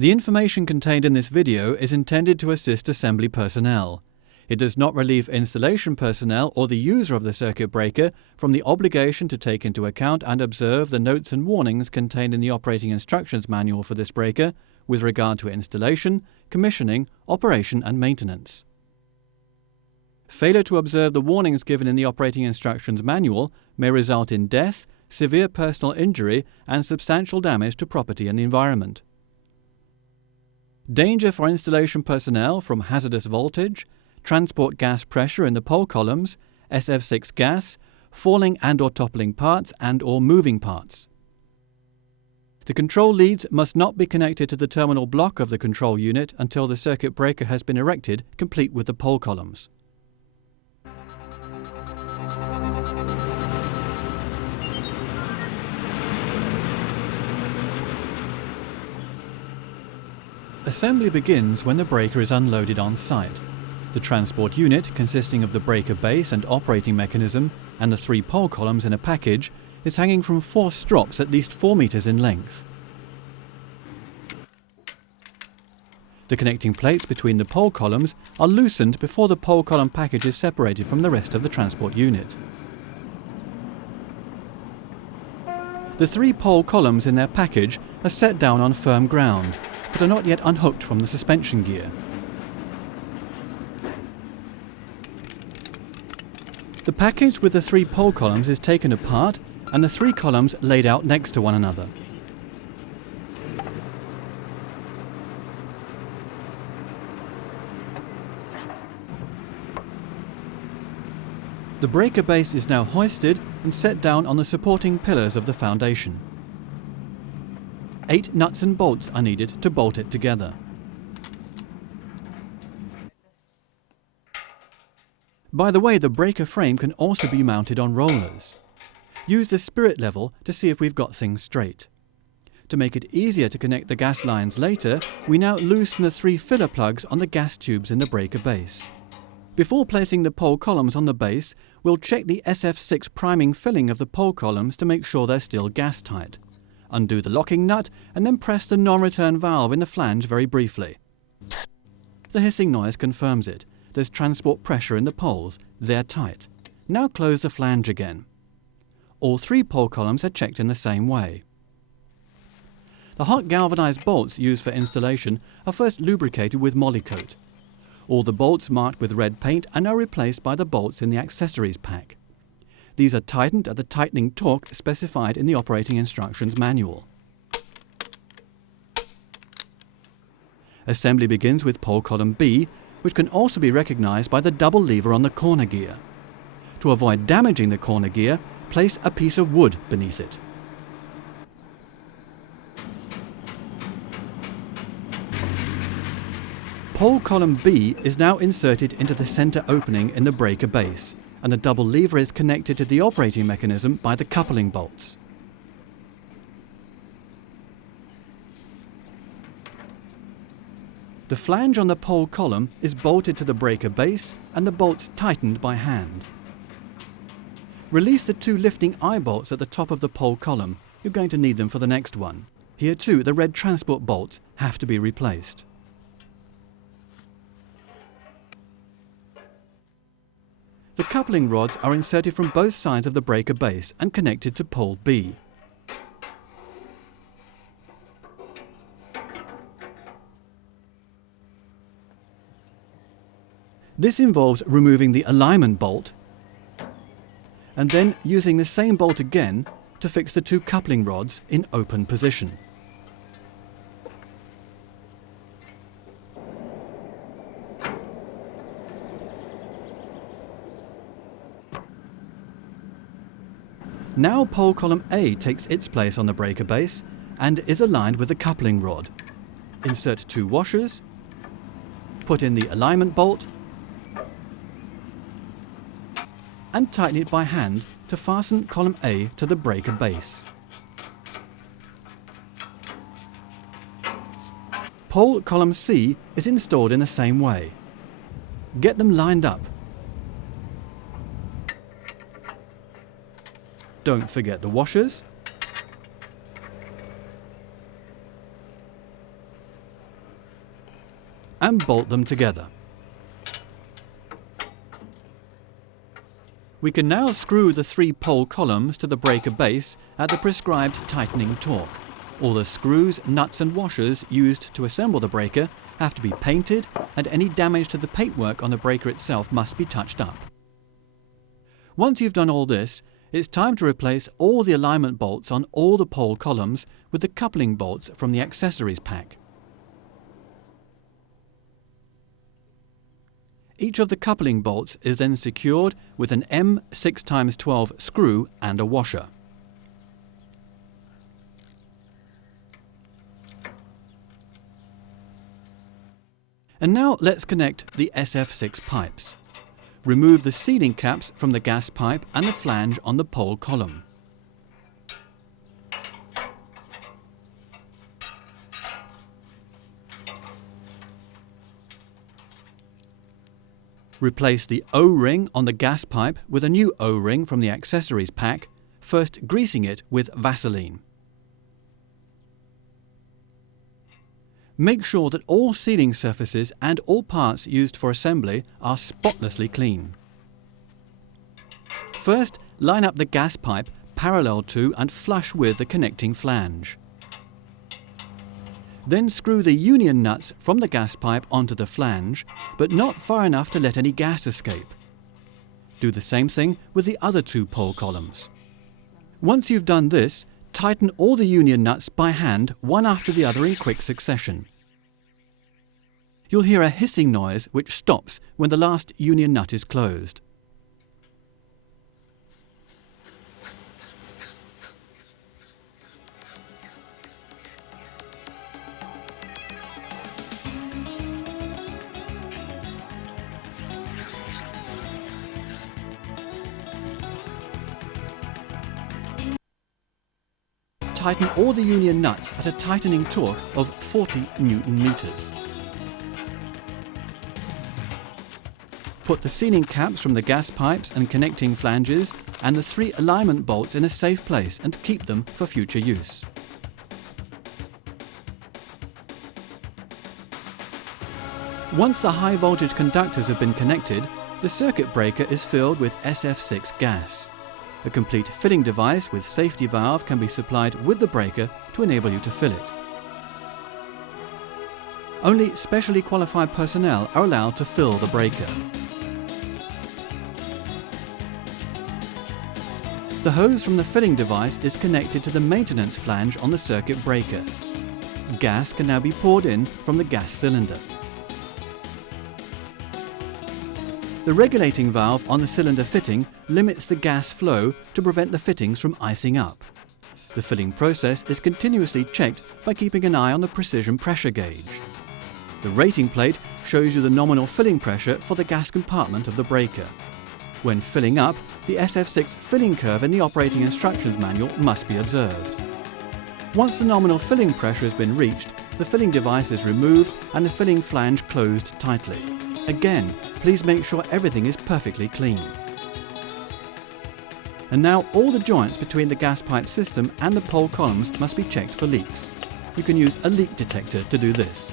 The information contained in this video is intended to assist assembly personnel. It does not relieve installation personnel or the user of the circuit breaker from the obligation to take into account and observe the notes and warnings contained in the operating instructions manual for this breaker with regard to installation, commissioning, operation and maintenance. Failure to observe the warnings given in the operating instructions manual may result in death, severe personal injury and substantial damage to property and the environment. Danger for installation personnel from hazardous voltage, transport gas pressure in the pole columns, SF6 gas, falling and/or toppling parts and/or moving parts. The control leads must not be connected to the terminal block of the control unit until the circuit breaker has been erected, complete with the pole columns. Assembly begins when the breaker is unloaded on site. The transport unit, consisting of the breaker base and operating mechanism and the 3 pole columns in a package, is hanging from 4 strops at least 4 meters in length. The connecting plates between the pole columns are loosened before the pole column package is separated from the rest of the transport unit. The 3 pole columns in their package are set down on firm ground, but are not yet unhooked from the suspension gear. The package with the 3 pole columns is taken apart and the 3 columns laid out next to one another. The breaker base is now hoisted and set down on the supporting pillars of the foundation. 8 nuts and bolts are needed to bolt it together. By the way, the breaker frame can also be mounted on rollers. Use the spirit level to see if we've got things straight. To make it easier to connect the gas lines later, we now loosen the 3 filler plugs on the gas tubes in the breaker base. Before placing the pole columns on the base, we'll check the SF6 priming filling of the pole columns to make sure they're still gas tight. Undo the locking nut and then press the non-return valve in the flange very briefly. The hissing noise confirms it. There's transport pressure in the poles. They're tight. Now close the flange again. All 3 pole columns are checked in the same way. The hot galvanized bolts used for installation are first lubricated with Molykote. All the bolts marked with red paint are now replaced by the bolts in the accessories pack. These are tightened at the tightening torque specified in the operating instructions manual. Assembly begins with pole column B, which can also be recognized by the double lever on the corner gear. To avoid damaging the corner gear, place a piece of wood beneath it. Pole column B is now inserted into the center opening in the breaker base, and the double lever is connected to the operating mechanism by the coupling bolts. The flange on the pole column is bolted to the breaker base and the bolts tightened by hand. Release the 2 lifting eye bolts at the top of the pole column. You're going to need them for the next one. Here too, the red transport bolts have to be replaced. The coupling rods are inserted from both sides of the breaker base and connected to pole B. This involves removing the alignment bolt and then using the same bolt again to fix the 2 coupling rods in open position. Now pole column A takes its place on the breaker base and is aligned with the coupling rod. Insert 2 washers, put in the alignment bolt, and tighten it by hand to fasten column A to the breaker base. Pole column C is installed in the same way. Get them lined up. Don't forget the washers. And bolt them together. We can now screw the 3 pole columns to the breaker base at the prescribed tightening torque. All the screws, nuts and washers used to assemble the breaker have to be painted, and any damage to the paintwork on the breaker itself must be touched up. Once you've done all this, it's time to replace all the alignment bolts on all the pole columns with the coupling bolts from the accessories pack. Each of the coupling bolts is then secured with an M 6x12 screw and a washer. And now let's connect the SF6 pipes. Remove the sealing caps from the gas pipe and the flange on the pole column. Replace the O-ring on the gas pipe with a new O-ring from the accessories pack, first greasing it with Vaseline. Make sure that all sealing surfaces and all parts used for assembly are spotlessly clean. First, line up the gas pipe parallel to and flush with the connecting flange. Then screw the union nuts from the gas pipe onto the flange, but not far enough to let any gas escape. Do the same thing with the other 2 pole columns. Once you've done this, tighten all the union nuts by hand, one after the other in quick succession. You'll hear a hissing noise which stops when the last union nut is closed. Tighten all the union nuts at a tightening torque of 40 Newton meters. Put the sealing caps from the gas pipes and connecting flanges and the 3 alignment bolts in a safe place and keep them for future use. Once the high voltage conductors have been connected, the circuit breaker is filled with SF6 gas. A complete filling device with safety valve can be supplied with the breaker to enable you to fill it. Only specially qualified personnel are allowed to fill the breaker. The hose from the filling device is connected to the maintenance flange on the circuit breaker. Gas can now be poured in from the gas cylinder. The regulating valve on the cylinder fitting limits the gas flow to prevent the fittings from icing up. The filling process is continuously checked by keeping an eye on the precision pressure gauge. The rating plate shows you the nominal filling pressure for the gas compartment of the breaker. When filling up, the SF6 filling curve in the operating instructions manual must be observed. Once the nominal filling pressure has been reached, the filling device is removed and the filling flange closed tightly. Again, please make sure everything is perfectly clean. And now all the joints between the gas pipe system and the pole columns must be checked for leaks. You can use a leak detector to do this.